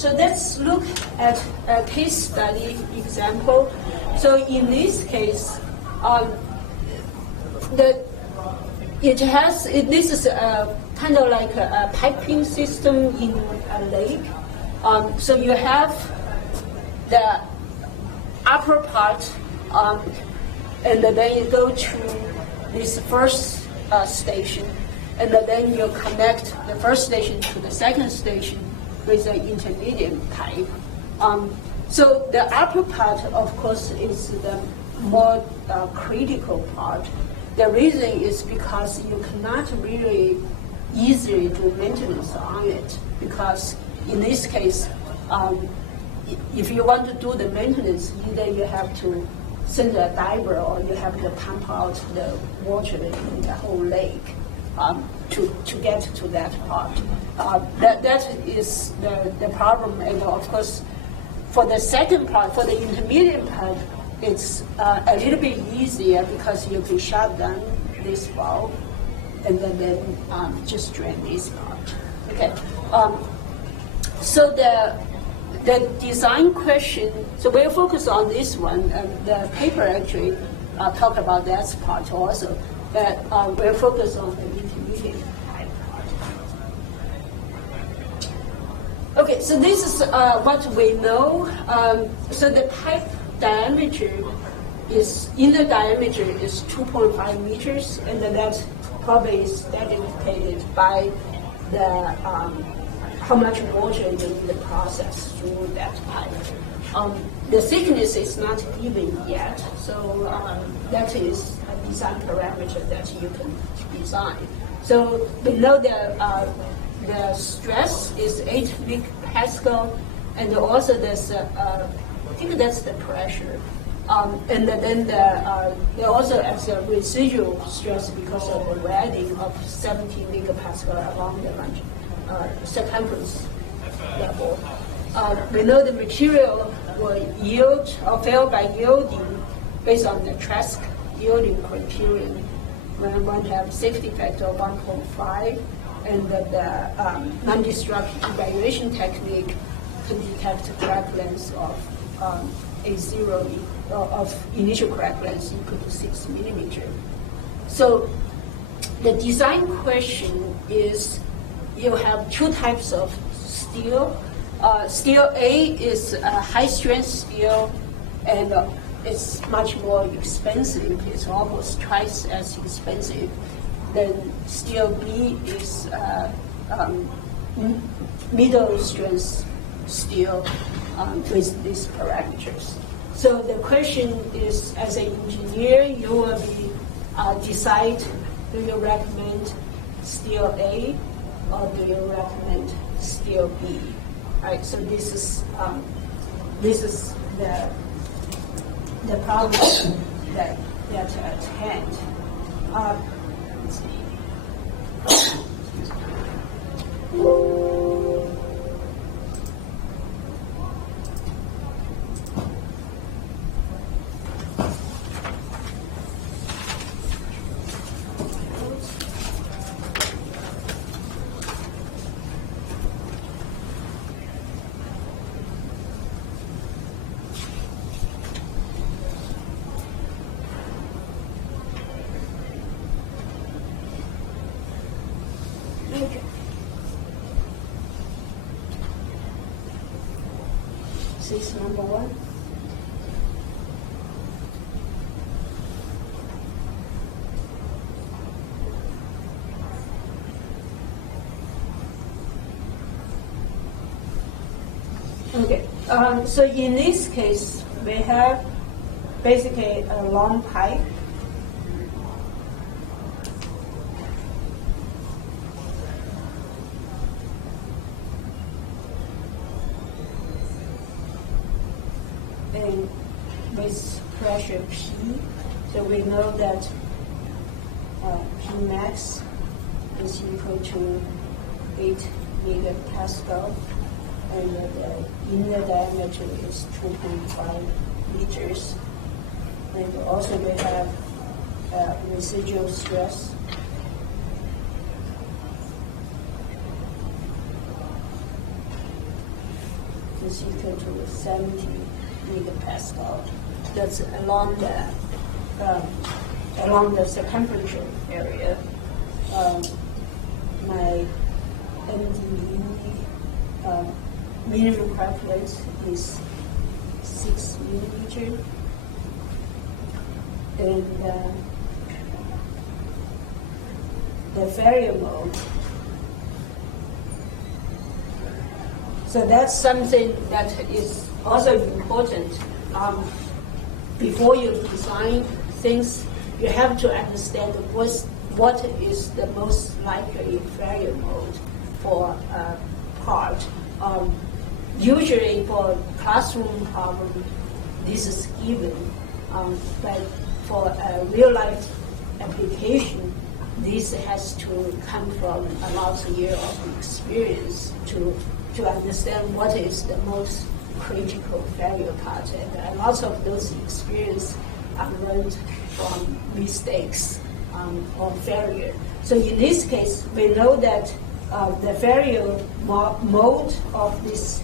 So let's look at a case study example. So in this case, this is a kind of like a piping system in a lake. So you have the upper part, and then you go to this first station, and then you connect the first station to the second station with an intermediate pipe. So the upper part, of course, is the more critical part. The reason is because you cannot really easily do maintenance on it, because in this case, if you want to do the maintenance, either you have to send a diver or you have to pump out the water in the whole lake to get to that part. That is the problem. And of course, for the second part, for the intermediate part, it's a little bit easier because you can shut down this valve and then just drain this part. Okay. So the design question, so we'll focus on this one, and the paper actually talk about that part also, but we'll focus on the intermediate pipe part. Okay, so this is what we know. So the pipe diameter is, inner diameter is 2.5 meters, and then that probably is dedicated by the how much water you need to process through that pipe. The thickness is not given yet, so that is a design parameter that you can design. So we know the stress is 8 megapascal, and also there's I think that's the pressure. And then there also has a residual stress because of the welding of 17 megapascal along the circumference level. We know the material will yield or fail by yielding based on the Trask yielding criterion when one have safety factor of 1.5, and the non-destructive evaluation technique can detect crack length of A0 of initial crack length equal to 6 millimeter. So the design question is, you have two types of steel. Steel A is a high-strength steel, and it's much more expensive. It's almost twice as expensive. Then steel B is middle-strength steel with these parameters. So the question is, as an engineer, you will be decide, do you recommend steel A or do you recommend steel B? Right. So this is the problem that at hand. Let's see. This is number one. Okay, so in this case, we have basically a long pipe. And with pressure P, so we know that P max is equal to 8 megapascal, and the inner diameter is 2.5 meters. And also we have residual stress. is equal to 70 megapascal. That's along the circumference area. My MDE minimum crack length is 6 millimeter, and the failure mode. So that's something that is also important. Before you design things, you have to understand what is the most likely failure mode for a part. Usually for classroom problem, this is given, but for a real-life application, this has to come from a lot of years of experience to understand what is the most critical failure part. And a lot of those experience are learned from mistakes or failure. So in this case, we know that the failure mode of this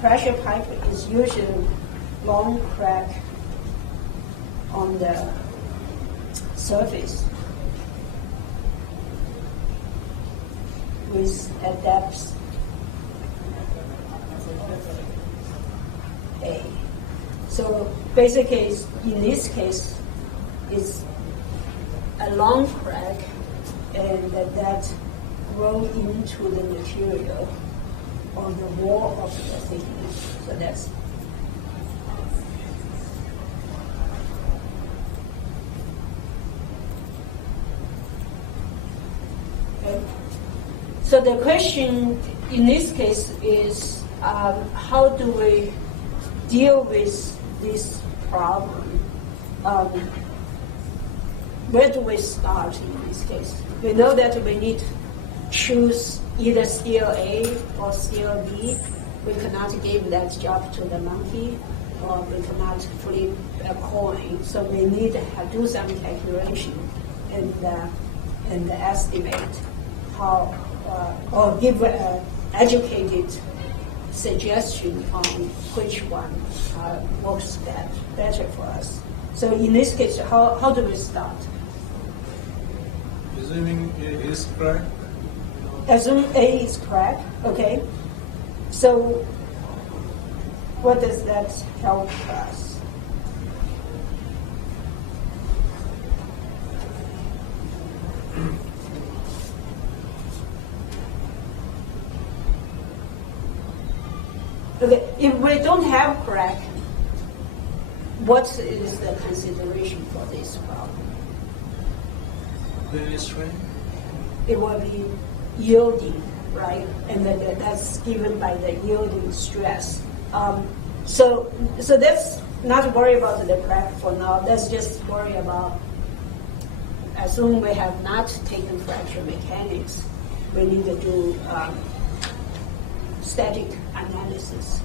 pressure pipe is usually long crack on the surface with a depth A. So basically, in this case, it's a long crack, and that grow into the material on the wall of the thickness. So that's okay. So the question in this case is, how do we deal with this problem? Where do we start in this case? We know that we need to choose either scale A or scale B. We cannot give that job to the monkey, or we cannot flip a coin. So we need to do some calculation and estimate how, or give an educated suggestion on which one works better for us. So in this case, how do we start? Assuming A is cracked. Assume A is cracked, okay. So what does that help us? Okay, if we don't have crack, what is the consideration for this problem? The strength. It will be yielding, right? And that's given by the yielding stress. So let's not worry about the crack for now. Let's just worry about, assume we have not taken fracture mechanics, we need to do static analysis.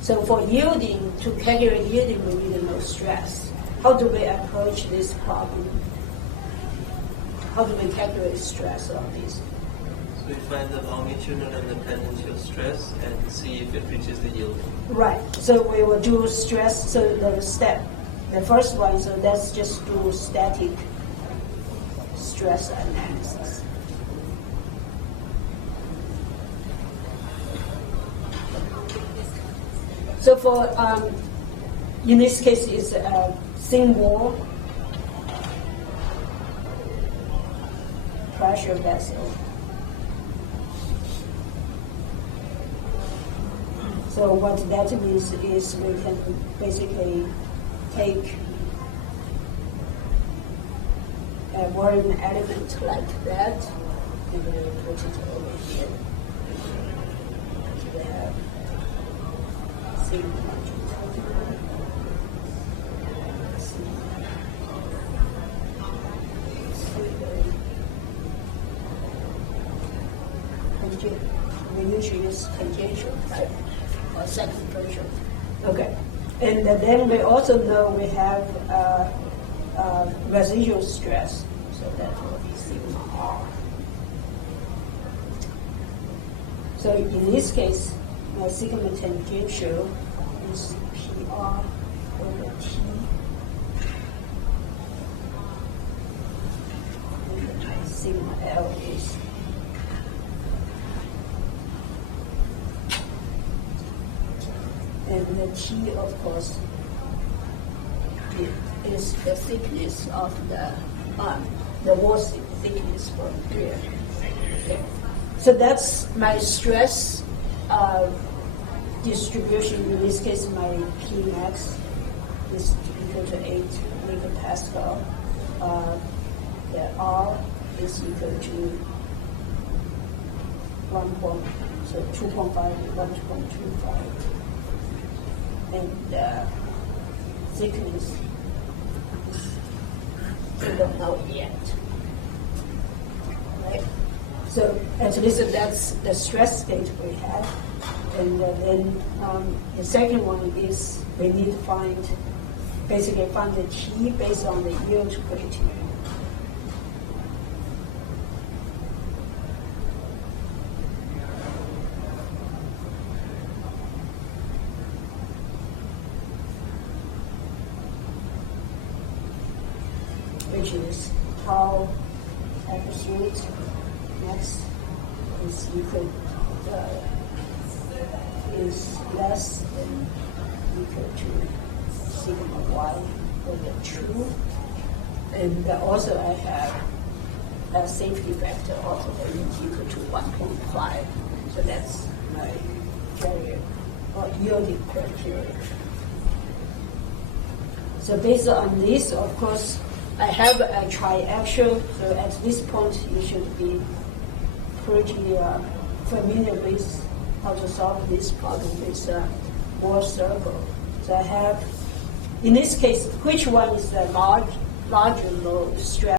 So for yielding, to calculate yielding, we need to know stress. How do we approach this problem? How do we calculate stress on this? So we find the longitudinal and the tangential stress and see if it reaches the yielding. Right. So we will do stress. So the first one. So let's just do static stress analysis. So for in this case, it's a thin wall pressure vessel. So what that means is we can basically take a volume element like that, and we put it over here. We have we usually use tangential type or second pressure. Okay, and then we also know we have residual stress, so that will be sigma R. So in this case, my sigma tangential is PR over T. And my sigma L is and the T, of course, is the thickness of the wall thickness from here. Okay. So that's my stress distribution. In this case, my Pmax is equal to 8 megapascal. The R is equal to 2.5 to 1.25. And the thickness we don't know yet. Right? So at least that's the stress state we have. And then the second one is we need to basically find the T based on the yield criteria. Which is tau absolute max is equal is less than equal to sigma y over 2. And also I have a safety factor also equal to 1.5. So that's my carrier or yielding criteria. So based on this, of course, I have a triaxial, so at this point you should be pretty familiar with how to solve this problem with Mohr circle. So I have, in this case, which one is the larger load stress?